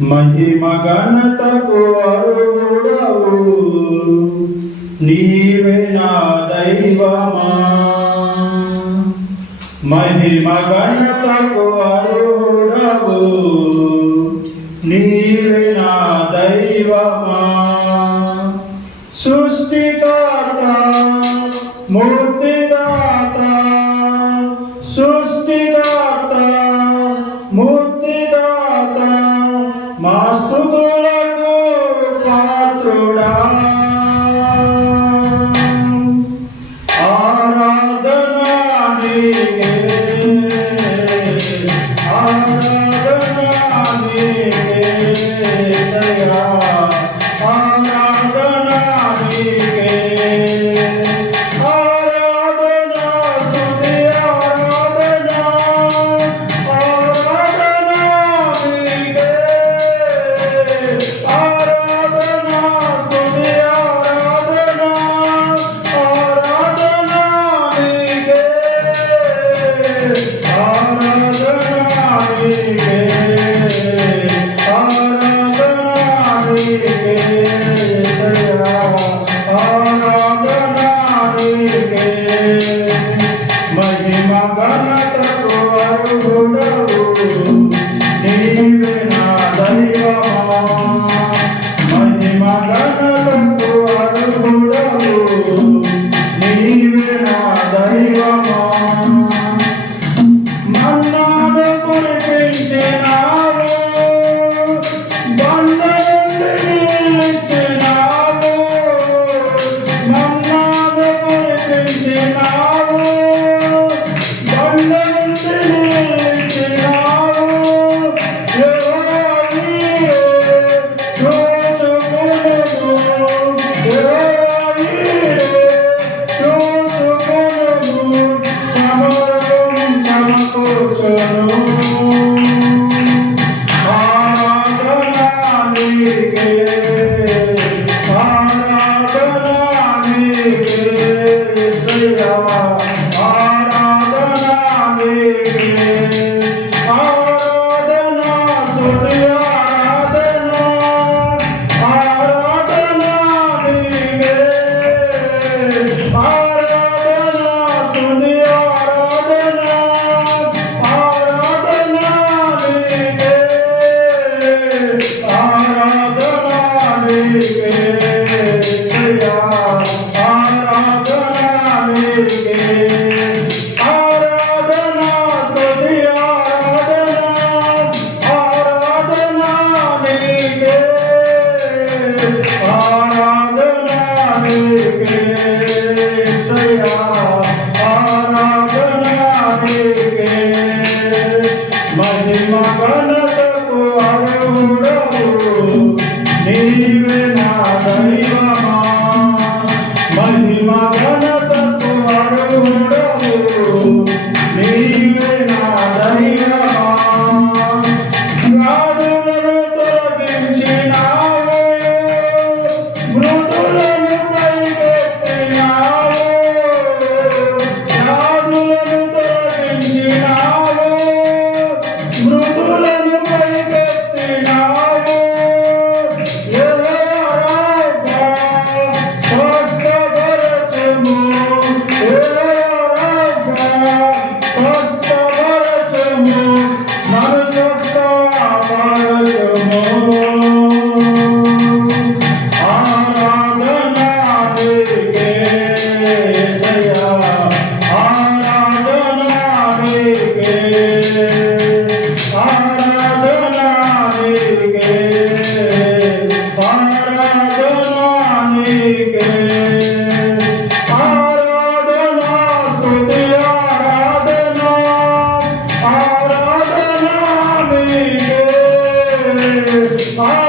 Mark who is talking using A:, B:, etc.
A: మహిమ ఘనతకు అరుగుడవు నీవే నా దైవమా. మహిమ ఘనతకు అరుగుడవు నీవే నా దైవమా. సృష్టిదాత మూర్తిదాత సృష్టిదాత. Amen. You know. Krishna